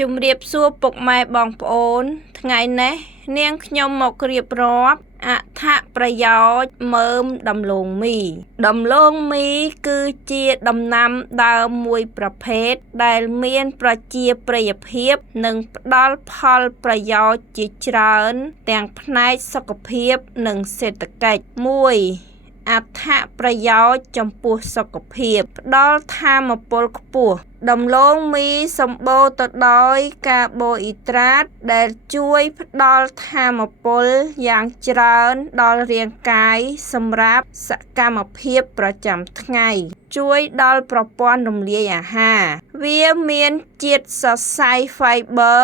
ជំរាបសួរពុកម៉ែបងប្អូនថ្ងៃនេះនាងខ្ញុំមករៀបរាប់អត្ថប្រយោជន៍មើមដំឡូងមីដំឡូងមីគឺជាដំណាំដើមមួយប្រភេទដែលមានប្រជាប្រិយភាពនិងផ្ដល់ផលប្រយោជន៍ជាច្រើនទាំងផ្នែកសុខភាពនិងសេដ្ឋកិច្ច1អត្ថប្រយោជន៍ចំពោះសុខភាពផ្ដល់ថាមពលខ្ពស់ដំឡូងមីសម្បូរទៅដោយកាបូអ៊ីដ្រាតដែលជួយផ្ដល់ថាមពលយ៉ាងច្រើនដល់រាងកាយសម្រាប់សកម្មភាពប្រចាំថ្ងៃជួយដល់ប្រព័ន្ធរំលាយអាហារវាមានជាតិសរសៃ Fiber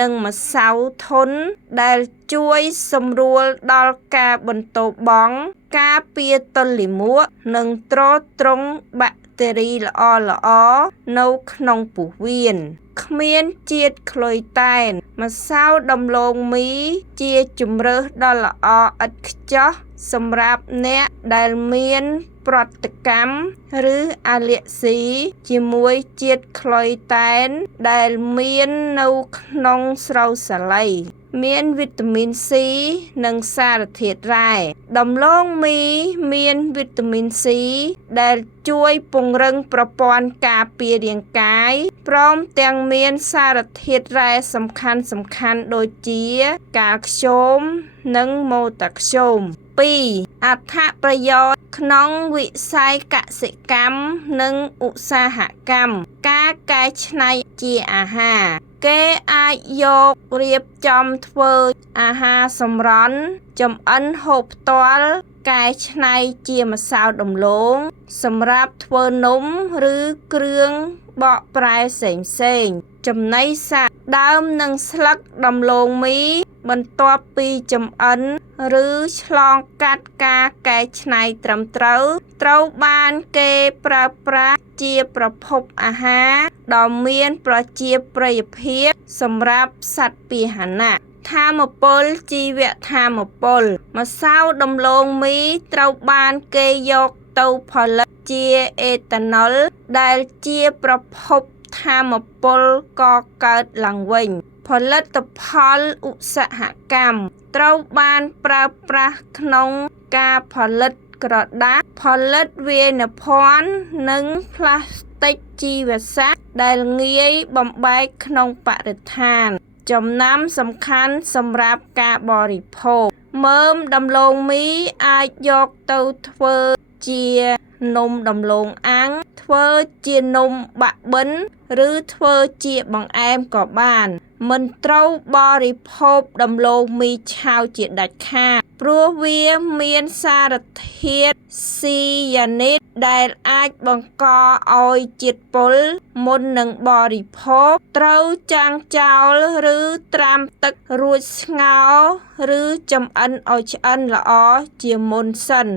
និងម្សៅធន់ដែលជួយសម្រួលដល់ការបន្តបង់ការពារទល់លាមកនិងទ្រទ្រង់បាក់តេរីល្អនៅក្នុងពោះវៀនគ្មានជាតិក្លុយតែនម្សៅដំឡូងមីជាជម្រើសដ៏ល្អឥតខ្ចោះសម្រាប់អ្នកដែលមានប្រតិកម្មឬអាឡែស៊ីជាមួយជាតិក្លុយតែនដែលមាននៅក្នុងស្រូវសាលីមានវីតាមីន C និងសារធាតុរ៉ែដំឡូងមីមានវីតាមីន C ដែលជួយពង្រឹងប្រព័ន្ធការពាររាងកាយព្រមទាំងមានសារធាតុរ៉ែសំខាន់ដូចជាកាល់ស្យូមនិងម៉ូតាស្យូម2អត្ថប្រយោជន៍ក្នុងវិស័យកសិកម្មនិងឧស្សាហកម្មការកែច្នៃជាអាហារគេអាចយករៀបចំធ្វើអាហារសម្រន់ចម្អិនហូបផ្ទាល់កែច្នៃជាម្សៅដំឡូងសម្រាប់ធ្វើនំឬគ្រឿងបកប្រែផ្សេងចំណីសាច់ដើមនិងស្លឹកដំឡូងមីបន្ទាប់ពីចម្អិនឬឆ្លងកាត់ការកែច្នៃត្រឹមត្រូវបានគេប្រើប្រាស់ជាប្រភពអាហារដ៏មានប្រជាប្រិយភាពសម្រាប់សត្វពាហនៈថាមពលជីវថាមពលម្សៅដំឡូងមីត្រូវបានគេយកទៅផលិតជាអេតាណុលដែលជាប្រភពថាមពលកកើតឡើងវិញផលិតផលឧស្សាហកម្មត្រូវបានប្រើប្រាស់ក្នុងការផលិតក្រដាសផលិតវាយនភ័ណ្ឌនិងផ្លាស្ទិកជីវសាស្ត្រដែលងាយបំបែកក្នុងបរិស្ថានចំណាំសំខាន់សម្រាប់ការបរិភោគមើមដំឡូងមីអាចយកទៅធ្វើជានំដំឡូងអាំងធ្វើជានំបាក់បិនឬធ្វើជាបង្អែមក៏បានមិនត្រូវបរិភោគដំឡូងមីឆៅជាដាច់ខាតព្រោះវាមានសារធាតុស៊ីយ៉ានីតដែលអាចបង្កឲ្យជាតិពុលមុននឹងបរិភោគត្រូវចាំងចោលឬត្រាំទឹករួចស្ងោរឬចម្អិនឲ្យឆ្អិនល្អជាមុនសិន